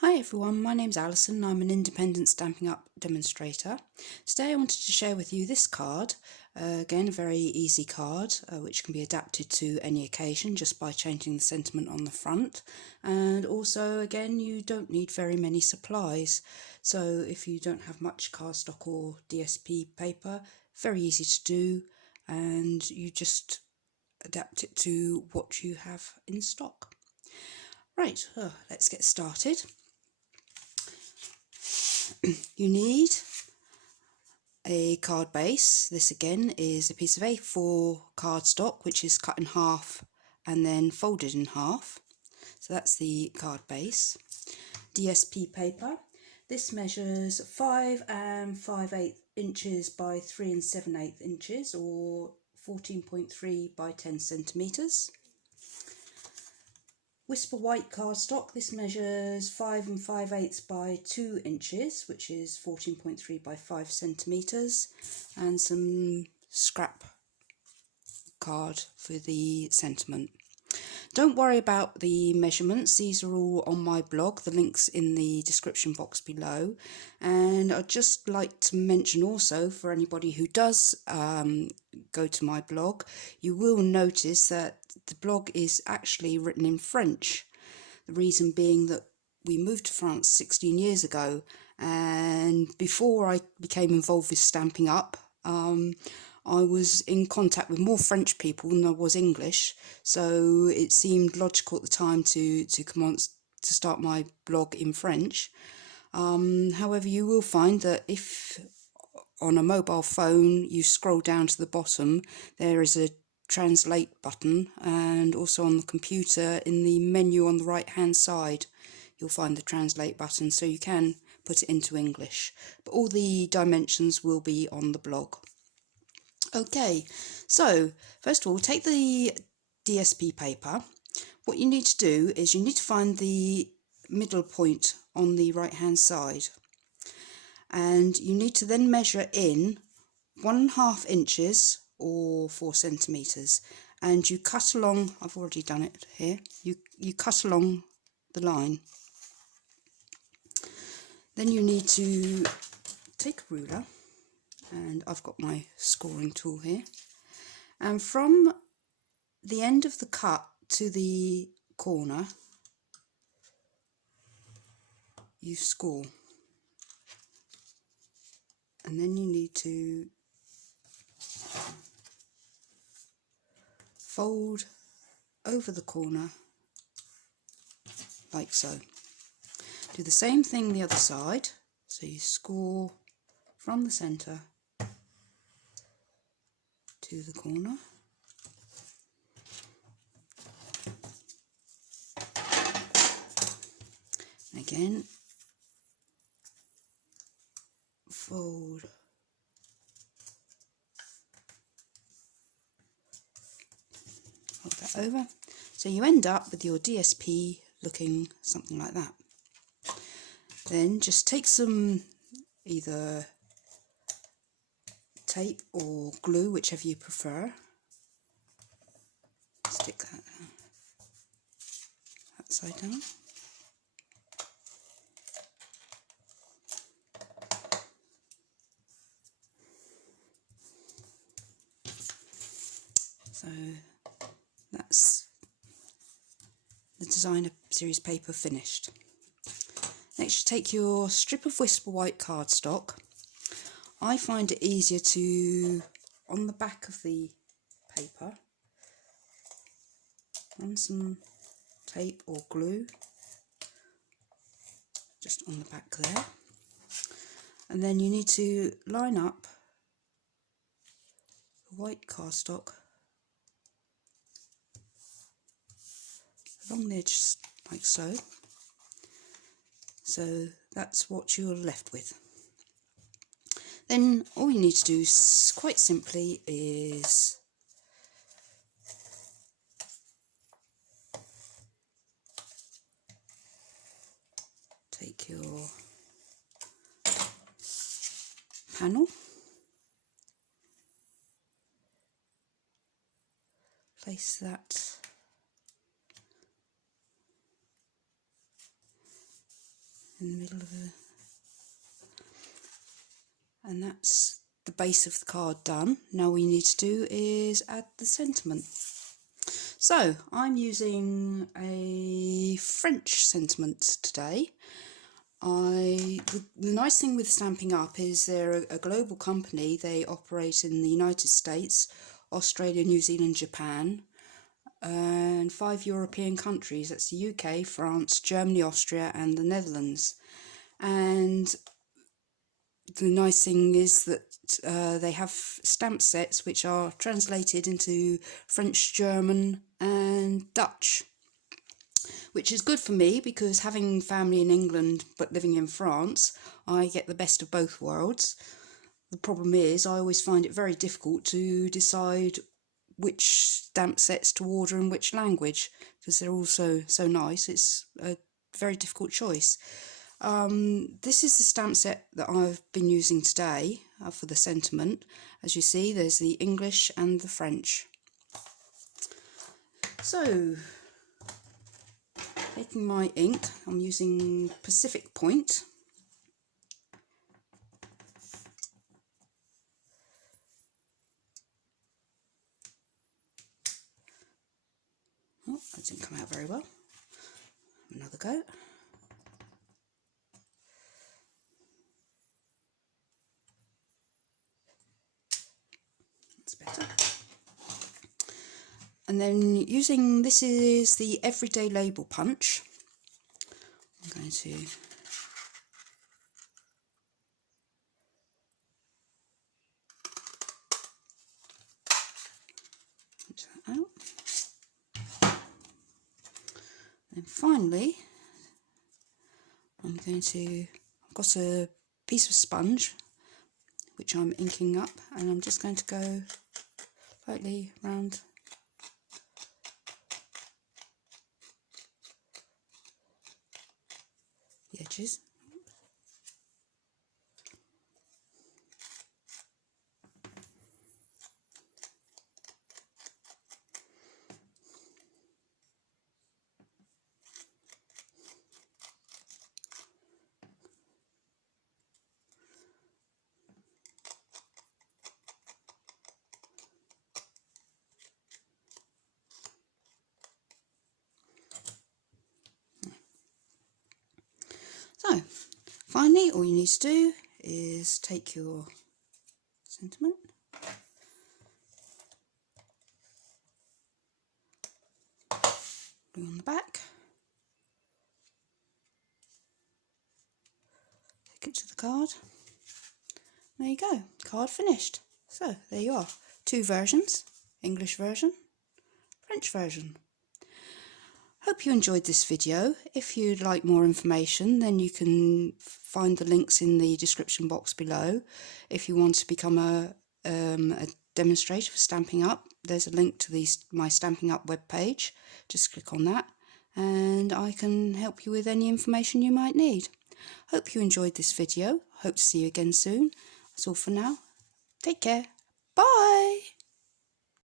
Hi everyone, my name's Alison and I'm an independent Stampin' Up demonstrator. Today I wanted to share with you this card, again a very easy card which can be adapted to any occasion just by changing the sentiment on the front, and also again you don't need very many supplies, so if you don't have much cardstock or DSP paper, very easy to do and you just adapt it to what you have in stock. Right, let's get started. You need a card base. This again is a piece of A4 cardstock which is cut in half and then folded in half. So that's the card base. DSP paper. This measures 5 5/8 inches by 3 7/8 inches, or 14.3 by 10 centimetres. Whisper white cardstock. This measures 5 5/8 by 2 inches, which is 14.3 by 5 centimetres, and some scrap card for the sentiment. Don't worry about the measurements, these are all on my blog, the link's in the description box below. And I'd just like to mention also, for anybody who does go to my blog, you will notice that the blog is actually written in French. The reason being that we moved to France 16 years ago, and before I became involved with Stampin' Up, I was in contact with more French people than I was English, so it seemed logical at the time to start my blog in French. However, you will find that if on a mobile phone you scroll down to the bottom, there is a translate button, and also on the computer in the menu on the right hand side you'll find the translate button, so you can put it into English, but all the dimensions will be on the blog. Okay, so first of all, take the DSP paper. What you need to do is you need to find the middle point on the right hand side, and you need to then measure in 1.5 inches or 4 centimetres, and you cut along, I've already done it here, you cut along the line. Then you need to take a ruler, and I've got my scoring tool here, and from the end of the cut to the corner you score, and then you need to fold over the corner like so. Do the same thing the other side, so you score from the centre to the corner. Again, fold that over, so you end up with your DSP looking something like that. Then just take some either tape or glue, whichever you prefer, stick that side down. So that's the designer series paper finished. Next you take your strip of Whisper white cardstock. I find it easier to, on the back of the paper, run some tape or glue just on the back there, and then you need to line up the white cardstock along the edge like so. So that's what you're left with. Then all you need to do quite simply is take your panel, place that in the middle of a... And that's the base of the card done. Now all you need to do is add the sentiment. So I'm using a French sentiment today. The nice thing with Stampin' Up is they're a global company. They operate in the United States, Australia, New Zealand, Japan, and 5 European countries. That's the UK, France, Germany, Austria and the Netherlands. And the nice thing is that they have stamp sets which are translated into French, German and Dutch, which is good for me because having family in England but living in France, I get the best of both worlds. The problem is I always find it very difficult to decide which stamp sets to order in which language, because they're all so nice. It's a very difficult choice. This is the stamp set that I've been using today for the sentiment. As you see, there's the English and the French. So, taking my ink, I'm using Pacific Point. Oh, that didn't come out very well. Another go. That's better. And then using, this is the Everyday Label Punch. I'm going to punch that out. And finally, I've got a piece of sponge which I'm inking up, and I'm just going to go lightly round the edges. So, finally, all you need to do is take your sentiment, glue on the back, take it to the card. There you go, card finished. So, there you are. 2 versions, English version, French version. Hope you enjoyed this video. If you'd like more information, then you can find the links in the description box below. If you want to become a demonstrator for Stampin' Up, there's a link to my Stampin' Up webpage. Just click on that and I can help you with any information you might need. Hope you enjoyed this video. Hope to see you again soon. That's all for now. Take care. Bye!